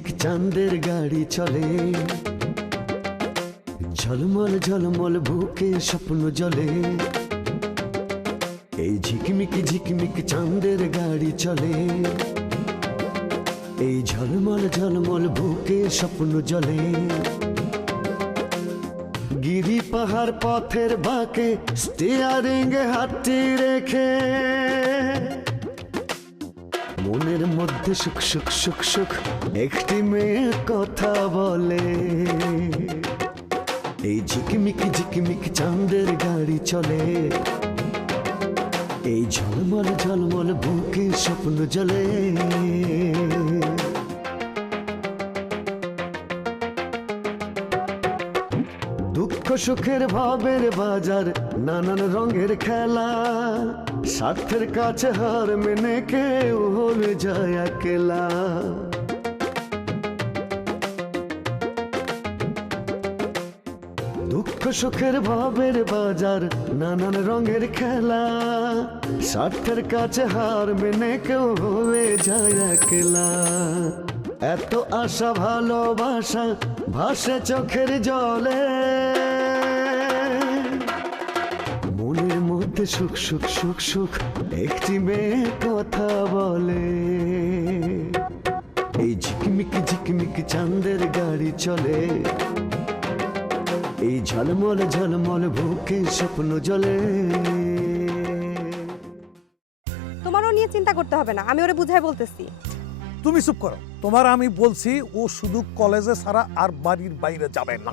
ঝিকমিক চাঁদের গাড়ি চলে, ঝলমল ঝলমল বুকে স্বপ্ন জলে। এই ঝিকমিক ঝিকমিক চাঁদের গাড়ি চলে, এই ঝলমল ঝলমল বুকে স্বপ্ন জলে। গিরি পাহাড় পথের বাঁকে স্টিয়ারিং হাতটি রেখে মনের মধ্যে সুখ সুখ সুখ সুখ একটি মেয়ে কথা বলে। এই ঝিকমিক ঝিকমিক চাঁদের গাড়ি চলে, এই ঝলমল ঝলমল বুকে স্বপ্ন জলে। দুঃখ সুখের ভাবের বাজার, নানান রঙের খেলা, স্বার্থের কাছে হার মেনে কেউ হয়ে যায় একলা। দুঃখ সুখের ভাবের বাজার, নানান রঙের খেলা, স্বার্থের কাছে হার মেনে কেউ হয়ে যায় একলা। এত আশা ভালোবাসা ভাসে চোখের জলে, মনের মধ্যে সুখ সুখ সুখ সুখ একটি মেয়ে কথা বলে। এই ঝিকমিক ঝিকমিক চাঁদের গাড়ি চলে, এই ঝলমল ঝলমল বুকে স্বপ্ন জলে। তোমারও নিয়ে চিন্তা করতে হবে না, আমি ওরে বুঝাই বলতেছি। তুমি চুপ করো, তোমার আমি বলছি ও শুধু কলেজে ছাড়া আর বাড়ির বাইরে যাবে না।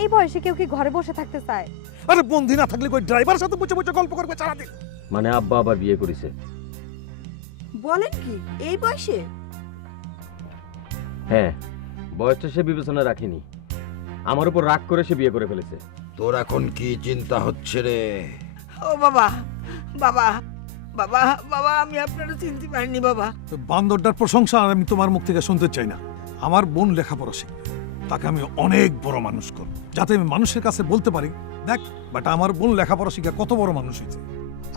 এই বয়সে কেউ কি ঘরে বসে থাকতে চায়? আরে বন্ধু না থাকলে কই ড্রাইভারের সাথে বসে বসে গল্প করবে সারাদিন? মানে আব্বা আবার বিয়ে করেছে? বলেন কি এই বয়সে? হ্যাঁ, বয়সটা সে বিবেচনা রাখেনি, আমার উপর রাগ করে সে বিয়ে করে ফেলেছে। তোর এখন কি চিন্তা হচ্ছে রে? ও বাবা, বাবা, বাবা, বাবা, আমি আপনারা চিনতে পারিনি বাবা। বান্দরটার প্রশংসা আমি তোমার মুখ থেকে শুনতে চাই না। আমার বোন লেখাপড়া শিখবে, তাকে আমি অনেক বড় মানুষ করব, যাতে আমি মানুষের কাছে বলতে পারি, দেখ বাট আমার বোন লেখাপড়া শিখে কত বড় মানুষ হয়েছে।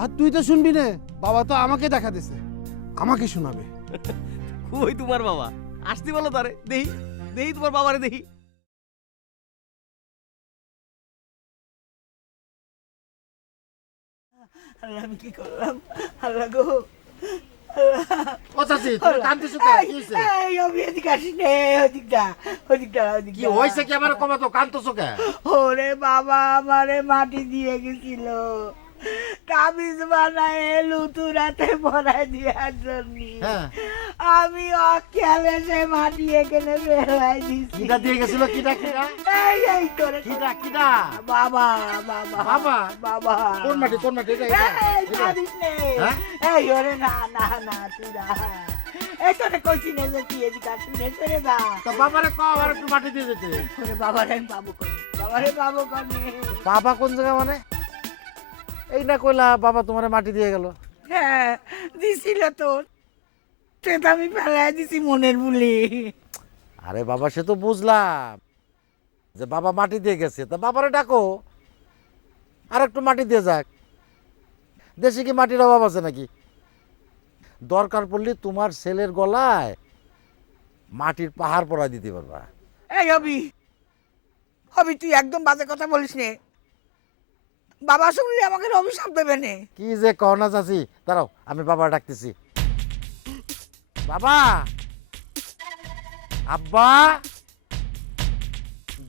আর তুই তো শুনবি না, বাবা তো আমাকে দেখা দিছে, আমাকে শোনাবে। কই তোমার বাবা? আসতে বলো তারে, দেহি দেহি তোমার বাবারে দেহি। আল্লাহ, আমি কি করলাম? আল্লাহ গো, ও চাচি, তুমি কাঁদতেছো কেন? কি হইছে? এই আমি এদিকে আসি নে, ওদিকটা ওদিকটা কি ওদিকটা। হইছে কি আমার কমা তো কাঁদতেছো কেন? ওরে বাবা, আমারে মাটি দিয়ে গেছিল তাবিজ বানায় লুতুরাতে ভরাই দেওয়ার জন্য। হ্যাঁ। আমি অখেয়ালে সে মাটি এখানে ফেলাই দিছি। কিটা দিয়ে গেছিল? কিটা কিটা এই করে কিটা কিটা? বাবা, বাবা, বাবা? বাবা। কোন মাটি কোন মাটি? এটা এটা এই এটা? কাঁদিস নে। হ্যাঁ? এই ওরে না না না, তুই না। এই তোরে কইছি না যে তুই এদিকে আসবি না, সরে যা। তো বাবারে কও আর একটু মাটি দিয়ে যেতে। ওরে বাবারে আমি পাবো কোনে, বাবারে পাবো কোনে। বাবা কোন জায়গা মানে? এই না কইলা বাবা তোমারে মাটি দিয়ে গেল। হ্যাঁ দিছিল তো, সেটা আমি ফেলাই দিছি মনের বুলি। আরে বাবা, সে তো বুঝলাম যে বাবা মাটি দিয়ে গেছে, তা বাবারে ডাকো আর একটু মাটি দিয়ে যাক। দেশে কি মাটির অভাব আছে নাকি? দরকার পড়লে তোমার ছেলের গলায় মাটির পাহাড় পড়া দিতে পারবা। এই হবি, হবি তুই একদম বাজে কথা বলিস নে। বাবা শুনলে আমাকে অভিশাপ দেবে নে। কি যে কও না চাচি, দাঁড়াও আমি বাবা ডাকতেছি। বাবা, আব্বা,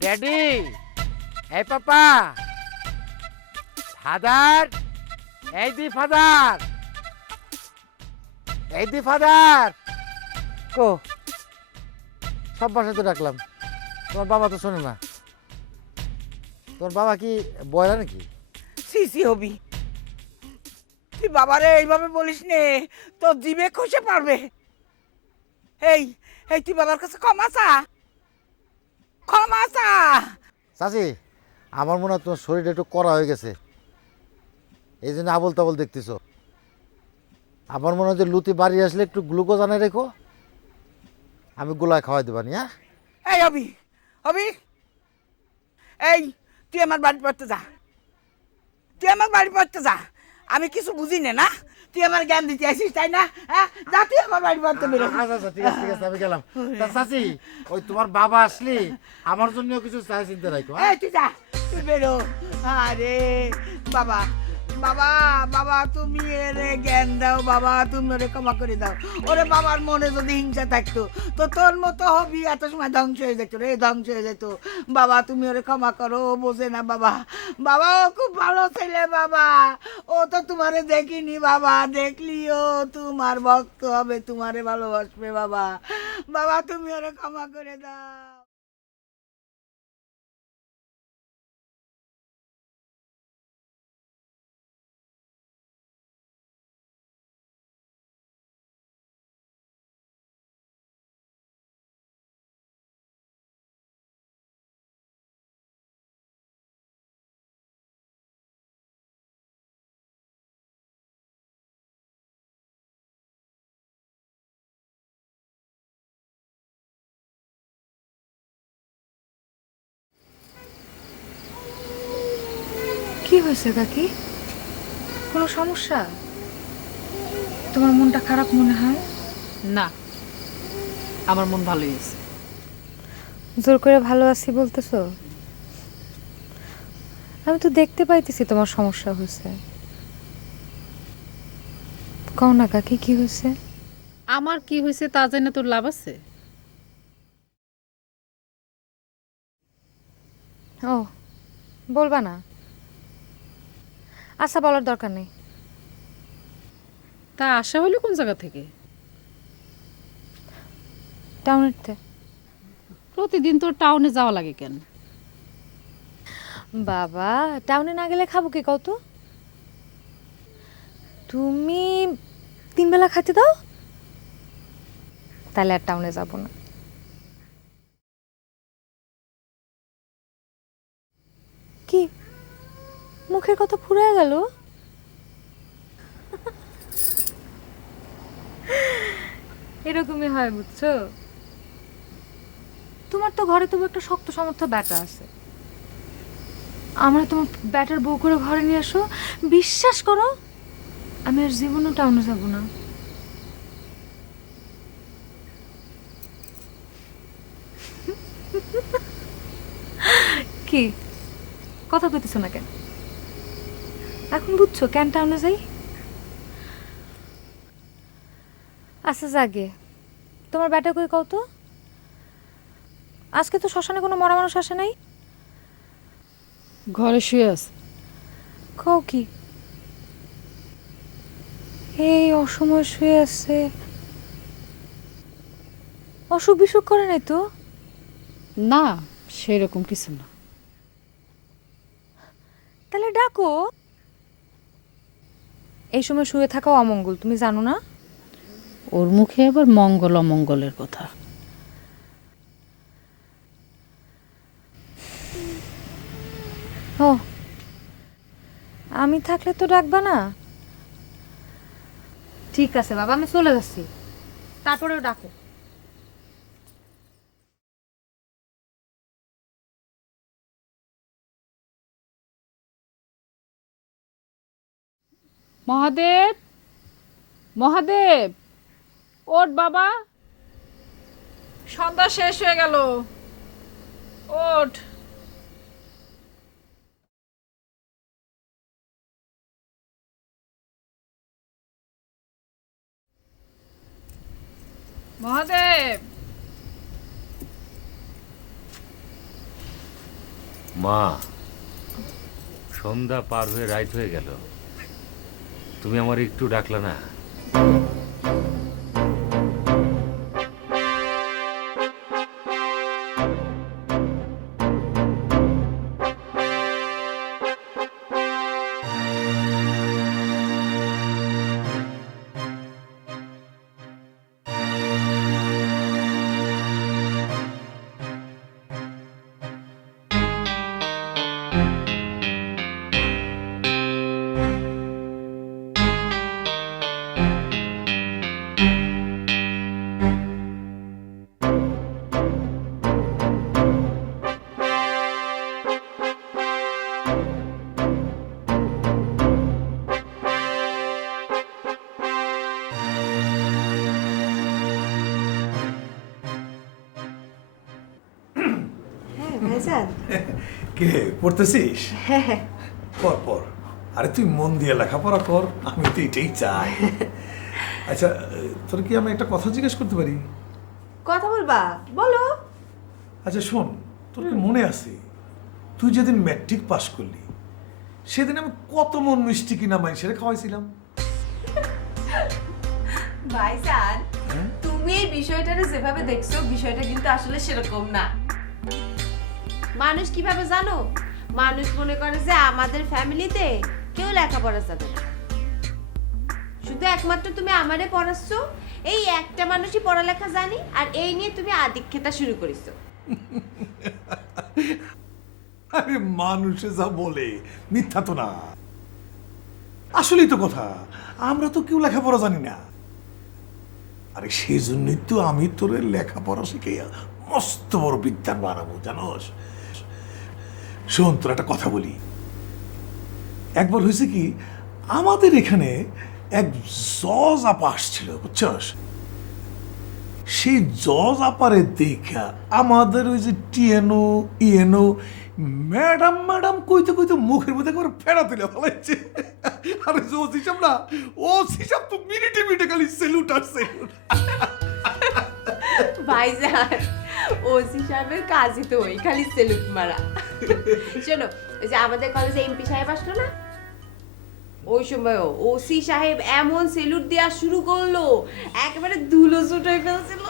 ড্যাডি, এই পাপা, ফাদার, এই দি ফাদার, এই দি ফাদার। কো সব বাসায় তো ডাকলাম, তোমার বাবা তো শোনে না। তোমার বাবা কি বয়রা নাকি? সিসি হবি, তুই বাবারে এইভাবে বলিস নে, তোর জিভে খসে পারবে। এই এই তুই বাবার কাছে ক্ষমা চা, ক্ষমা চা। চাচি, আমার মনে হয় তোমার শরীরটা একটু কড়া হয়ে গেছে, এই জন্য আবল তাবল দেখতেছ। আমার মনে হয় যে লুতি বাড়ি আসলে একটু গ্লুকোজ আনে রেখো, আমি গোলায় খাওয়াই দেবানি। হ্যাঁ, এই হবি, হবি, এই তুই আমার বাড়ি পড়তে যা, তুই আমার বাড়ি পড়তে যা। আমি কিছু বুঝি না, না তুই আমার জ্ঞান দিতে আসিস তাই না? হ্যাঁ, যা তুই আমার বাড়ি বাড়তে বেরো। আচ্ছা আচ্ছা ঠিক আছে ঠিক আছে আমি গেলাম। তা চাচি ওই তোমার বাবা আসলি আমার জন্য কিছু চাই চিনতে রাখো, হ্যাঁ? এই তুই যা, তুই বেরো। আরে বাবা, বাবা, বাবা তুমি এরে জ্ঞান দাও বাবা, তুমি ওরে ক্ষমা করে দাও। ওরে বাবার মনে যদি হিংসা থাকতো তো তোর মতো হবি এত সময় ধ্বংস হয়ে যেত রে, ধ্বংস হয়ে যেত। বাবা তুমি ওরে ক্ষমা করো, ও বোঝে না বাবা। বাবা ও খুব ভালো ছেলে বাবা, ও তো তোমারে দেখিনি বাবা, দেখলিও তোমার ভক্ত হবে, তোমারে ভালোবাসবে বাবা। বাবা তুমি ওরে ক্ষমা করে দাও। কি হয়েছে কাকি? কোনো সমস্যা? তোমার মনটা খারাপ মনে হয়? না, আমার মন ভালোই আছে। জোর করে ভালো আছি বলতেছো? আমি তো দেখতে পাইতেছি তোমার সমস্যা হয়েছে। কও না কাকি কি হয়েছে? আমার কি হয়েছে তা জেনে তোর লাভ আছে? ও বলবা না? আচ্ছা বলার দরকার নেই। তা আশা হইলো কোন জায়গা থেকে? টাউনেরতে। প্রতিদিন তোর টাউনে যাওয়া লাগে কেন? বাবা টাউনে না গেলে খাবো কি কত? তুমি 3 বেলা খাইতে দাও, তাহলে আর টাউনে যাব না। কি মুখের কথা ফুরায় গেল? এরকমই হয় বুঝছো। তোমার তো ঘরে তবু একটা শক্ত সমর্থ ব্যাটা আছে। আমরা তোমার ব্যাটার বউ করে ঘরে নিয়ে আসো, বিশ্বাস করো আমি আর জীবনও টাউনে যাব না। কি কথা কইতেছো না কেন? এখন বুঝছো কেন টাউনে যাই? আচ্ছা জাগে তোমার ব্যাটা কই কও তো? আজকে তো শ্মশানে কোনো মরা মানুষ আসে নাই। ঘরে শুয়ে আছে। কও কি? এই অসময় শুয়ে আছে? অসুখ বিসুখ করে নাই তো? না, সেরকম কিছু না। তাহলে ডাকো। এই সময় শুয়ে থাকা অমঙ্গল, তুমি জানো না? ওর মুখে আবার মঙ্গল অমঙ্গলের কথা। ও আমি থাকলে তো ডাকবা না? ঠিক আছে বাবা আমি চলে যাচ্ছি, তারপরেও ডাকো। মহাদেব, মহাদেব, ওঠ বাবা, সন্ধ্যা শেষ হয়ে গেল, ওঠ। মহাদেব। মা, সন্ধ্যা পার হয়ে রাত হয়ে গেল, তুমি আমার একটু ডাকলা না? ভাইজান কে পড়তেছিস? পর পর। আরে তুই মন দিয়ে লেখাপড়া কর, আমি তো এটাই চাই। আচ্ছা, তোর কি আমি একটা কথা জিজ্ঞেস করতে পারি? কথা বলবা? বলো। আচ্ছা শোন, তোর কি মনে আছে তুই যেদিন ম্যাট্রিক পাস করলি সেদিন আমি কত মন মিষ্টি কিনা মানুষের খাওয়াইছিলাম? ভাইজান তুমি এই বিষয়টারে যেভাবে দেখছো বিষয়টা কিন্তু আসলে সেরকম না। মানুষ কিভাবে জানো, মানুষ মনে করে যে আমাদের ফ্যামিলিতে কেউ লেখাপড়া জানে না, শুধু একমাত্র তুমি আমারে পড়াচ্ছ, এই একটা মানুষই পড়ালেখা জানি, আর এই নিয়ে তুমি আদিক্ষেতা শুরু করেছো। আরে মানুষে যা বলে মিথ্যা তো না, আসলেই তো কথা। আমরা তো কেউ লেখাপড়া জানি না। আরে সেই জন্যই তো আমি তোর লেখাপড়া শিখে মস্ত বড় বিদ্যান বানাবো, জানোস? শোন, তোর একটা কথা বলি। একবার হয়েছে কি, আমাদের এখানে এক জজ আপা আসছিল, বুঝছস? সেই জজ আপারে দেখা আমাদের ওই যে টিএনও ইএনও ম্যাডাম ম্যাডাম কইতে কইতে মুখের মধ্যে করে ফেরা তুলে ফেলাইছে। আরে জজ হিসাব না, ও হিসাব তো মিনিটে মিনিটে খালি সেলুট আর সেলুট। ভাইজান ওসি সাহেবের কাজই তো ওই খালি সেলুট মারা। শোনো, ওই যে আমাদের কলেজে এমপি সাহেব আসলো না, ওই সময়ও ওসি সাহেব এমন সেলুট দেওয়া শুরু করলো, একেবারে ধুলো ছুটে ফেলছিল।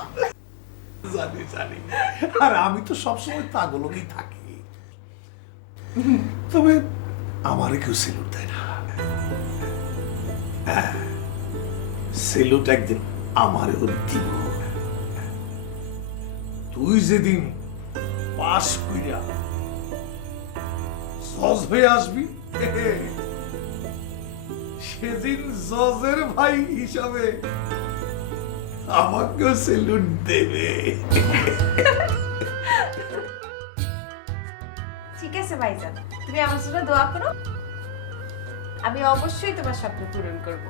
জানি জানি, আর আমি তো সবসময় তাগুলোকেই থাকি, তবে আমারে কেউ সেলুট দেয় না। হ্যাঁ, সেলুট একদিন আমারও দিব। তুই যেদিন পাস কইরা জজ হয়ে আসবি, সেদিন জজের ভাই হিসাবে আমাকেও সেলুট দেবে। ঠিক আছে ভাইজান, তুমি আমার জন্য দোয়া করো, আমি অবশ্যই তোমার স্বপ্ন পূরণ করব।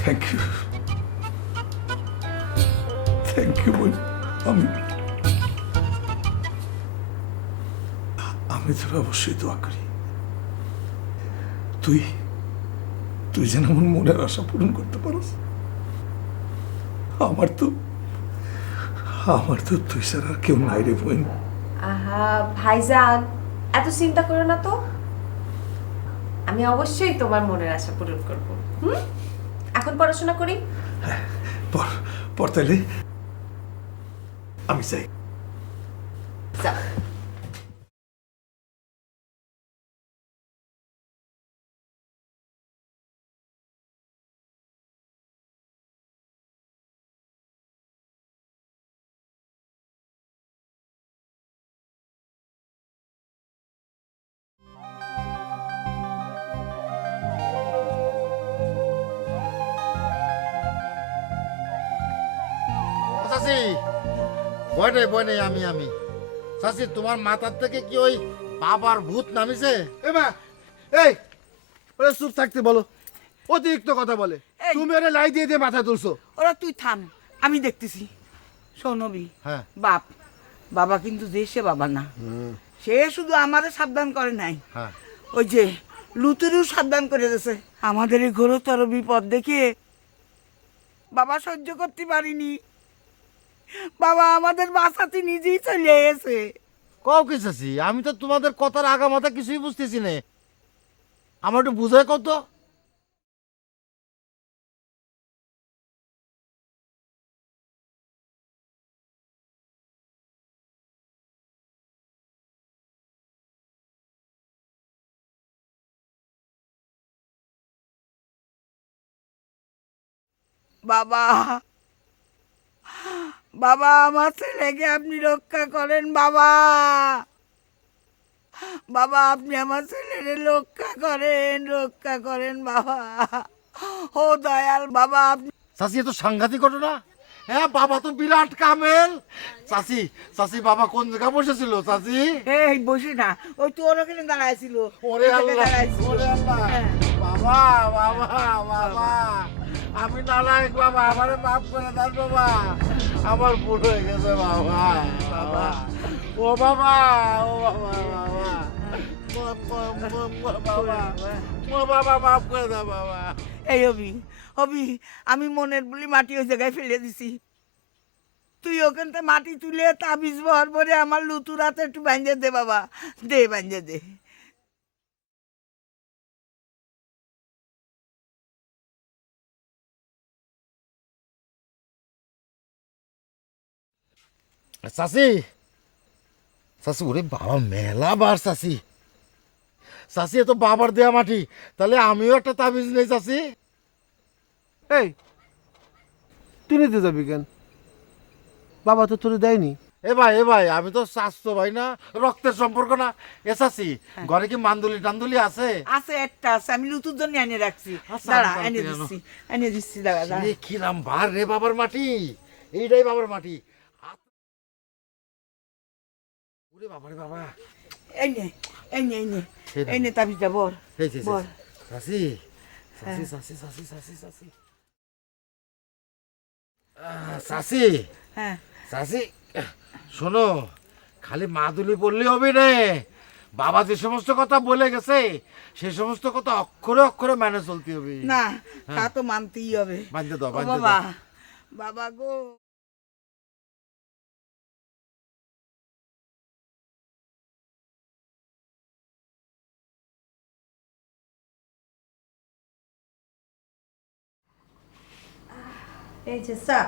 থ্যাংক ইউ, থ্যাংক ইউ বোন। আমি তোর অবশ্যই দোয়া করি, তুই তুই যেন আমার মনের আশা পূরণ করতে পারস। আমার তো তুই ছাড়া আর কেউ নাই রে বোন। আহা ভাইজান, এত চিন্তা করো না তো, আমি অবশ্যই তোমার মনের আশা পূরণ করব। এখন পড়াশোনা করি। পর তাইলে আমি চাই। যাও। চাচি ভয় নেই ভয় নেই, আমি চাচি তোমার মাথার থেকে কি ওই বাবার ভূত নামিছে? এই ওরা চুপ থাকতে বলো, অতিরিক্ত কথা বলে। এই। তুমি ওরা লাই দিয়ে দিয়ে মাথায় তুলছো। ওরা তুই থাম, আমি দেখতেছি। শোনবি হ্যাঁ। বাবা কিন্তু দেশে বাবা না, সে শুধু আমারে সাবধান করে নাই, হ্যাঁ। ওই যে লুতুরও সাবধান করে দিয়েছে। আমাদের এই ঘোরতর বিপদ দেখে বাবা সহ্য করতে পারিনি, বাবা আমাদের বাঁচাতে নিজেই চলে এসে। কও কি চাচি, আমি তো তোমাদের কথার আগামাথা কিছুই বুঝতেছি না, আমার একটু বুঝায় কত। বাবা বাবা আমার ছেলেকে আপনি রক্ষা করেন বাবা, বাবা আপনি আমার ছেলেকে রক্ষা করেন বাবা, ও দয়াল বাবা আপনি। চাচি এত সাংঘাতিক ঘটনা। হ্যাঁ, বাবা তো বিরাট কামেল। চাচি চাচি বাবা কোন জায়গা বসেছিল চাচি? এই বসে না, ওই তোর ওখানে দাঁড়াইছিল। ওরে আল্লাহ, দাঁড়াইছিল। ওরে আল্লাহ। বাবা বাবা বাবা আমি নালায়ক বাবা, আমারে মাফ করে দেন বাবা, আমার ভুল হয়ে গেছে বাবা। বাবা ও বাবা, ও বাবা বাবা, ও বাবা মাফ করে দাও বাবা। এই হবি হবি, আমি মনের বলি মাটি ওই জায়গায় ফেলে দিছি, তুই ওখান থেকে মাটি তুলে তাবিজ বহর ভরে আমার লুতুর হাতে একটু বাঁধে দে বাবা, দে বাঁধে দে। চাচি চাচি, ওরে বাবা মেলা বার চাচি, চাচি এ তো বাবার দেয়া মাটি, তাহলে আমিও একটা তাবিজ নেই চাচি। এই তুই নিতে যাবি কেন? বাবা তো তোরে দেয়নি। এ ভাই আমি তো স্বাস্থ্য ভাই না, রক্তের সম্পর্ক না। এ চাচি ঘরে কি মান্দুলি টান্দুলি আছে? আছে একটা আছে, আমি লুতুর জন্য এনে রাখছি, আচ্ছা, দাঁড়া আমি এনে জানি দিচ্ছি, এনে দিচ্ছি, দাঁড়া দাঁড়া। কি নাম বার রে বাবার মাটি, এইটাই বাবার মাটি। ওরে বাবা রে বাবা, এই নে এই নে এই নে এই নে। এই নে তাবিজটা বল এই যে বল। চাচি চাচি চাচি চাচি চাচি চাচি চাচি হ্যাঁ চাচি শোনো, খালি মাদুলি বললে হবে না, বাবা যে সমস্ত কথা বলে গেছে সেই সমস্ত কথা অক্ষরে অক্ষরে মেনে চলতে হবে। না তা তো মানতেই হবে। বান্ধে দাও ও বান্ধে বাবা, দাও। বাবা গো, এই যে চা।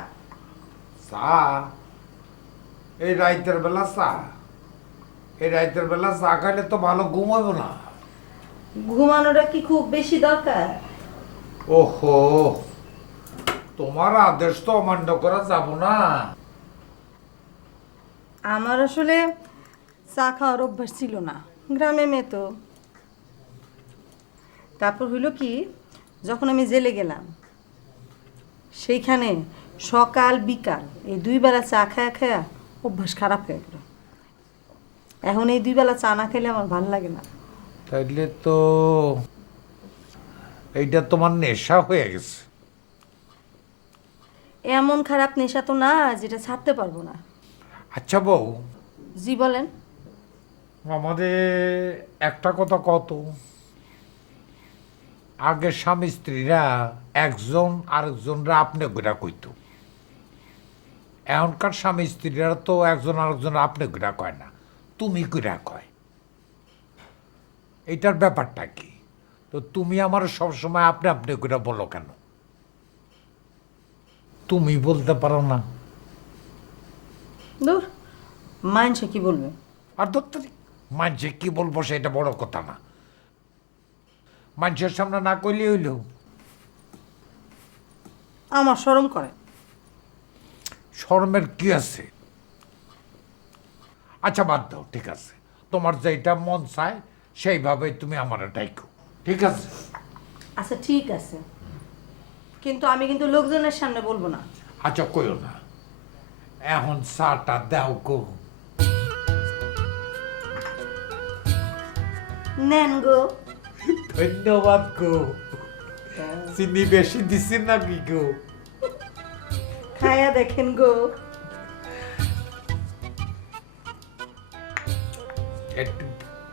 চা? এই রাইতের বেলা চা? এই রাইতের বেলা চা খাইলে তো ভালো ঘুমাবো না। ঘুমানোটা কি খুব বেশি দরকার? ওহো, তোমার আদেশ তো অমান্য করা যাব না। আমার আসলে চা খাওয়ার অভ্যাস ছিল না, গ্রামে মেয়ে তো। তারপর হইল কি, যখন আমি জেলে গেলাম সেইখানে সকাল বিকাল এই দুই বেলা চা খায়া খায়া অভ্যাস খারাপ হয়ে গেল। এখন এই দুই বেলা চা না খেলে আমার ভালো লাগে না। তাইলে তো এইটা তোমার নেশা হয়ে গেছে। এমন খারাপ নেশা তো না যেটা ছাড়তে পারবো না। আচ্ছা বউ, জি বলেন। আমাদের একটা কথা কত, আগের স্বামী স্ত্রীরা একজন আরেকজনরা আপনি গুড়া কইত, এখনকার স্বামী স্ত্রীরা তো একজন আরেকজন আপনি গুড়া কয় না, তুমি গুড়া কয়। এইটার ব্যাপারটা কি? তো তুমি আমার সবসময় আপনি আপনি গুড়া বলো কেন? তুমি বলতে পারো না? দূর, মানুষে কি বলবে? আর দত্তরি মানুষে কি বলবো সেটা বড় কথা না, মানুষের সামনে না কইলে হইল। আমার শরম করে। শরমের কি আছে? আচ্ছা বাদ দাও, ঠিক আছে, তোমার যেটা মন চায় সেইভাবে তুমি আমার ডাইকো, ঠিক আছে? আচ্ছা ঠিক আছে, কিন্তু আমি কিন্তু লোকজনের সামনে বলবো না। আচ্ছা কইও না, এখন চাটা দাও গো। নেন গো। ধন্যবাদ গো, চিনি বেশি দিছি নাকি গো? খায়া দেখেন গো। একটু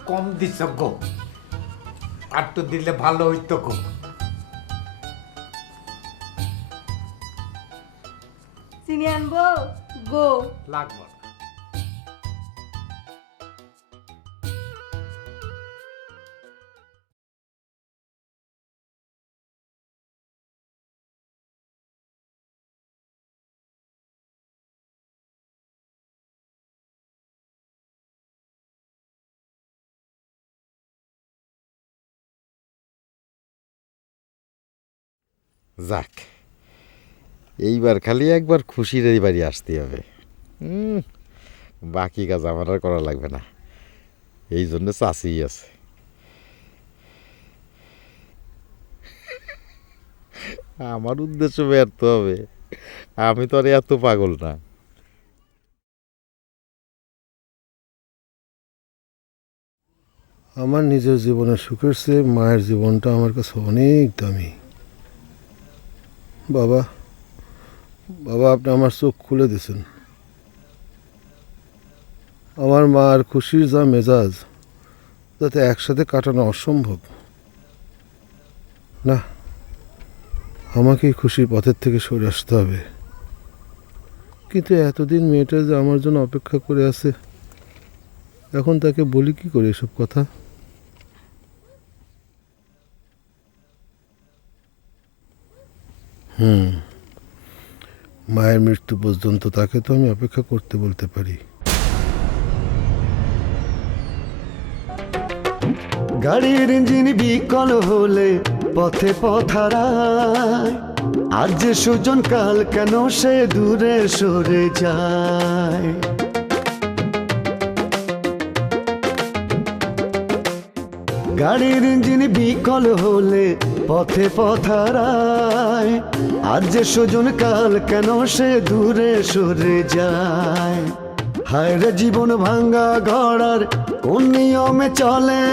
কম দিছ গো, আর তো দিলে ভালো হইতো গো। চিনি আনবো গো। লাগবো না। যাক, এইবার খালি একবার খুশির এই বাড়ি আসতে হবে, বাকি কাজ আমার আর করা লাগবে না, এই জন্য চাষিই আছে। আমার উদ্দেশ্য ব্যর্থ হবে, আমি তো আর এত পাগল না। আমার নিজের জীবনের সুখের চেয়ে মায়ের জীবনটা আমার কাছে অনেক দামি। বাবা, বাবা, আপনি আমার চোখ খুলে দিয়েছেন। আমার মা আর খুশির যা মেজাজ, তাতে একসাথে কাটানো অসম্ভব। না, আমাকেই খুশির পথের থেকে সরে আসতে হবে। কিন্তু এতদিন মেয়েটা যে আমার জন্য অপেক্ষা করে আছে, এখন তাকে বলি কি করে এসব কথা? মায়ের মৃত্যু পর্যন্ত তাকে তো আমি অপেক্ষা করতে বলতে পারি। গাড়ির ইঞ্জিন বিকল হলে পথে পথারায়, আজ যে সুজন কাল কেন সে দূরে সরে যায়। গাড়ির ইঞ্জিন বিকল হলে পথে পথারায়, আজ যে সুজন কাল কেন সে দূরে সরে যায়। হায় রে জীবন ভাঙ্গা ঘোড়ার কোন নিয়মে চলে,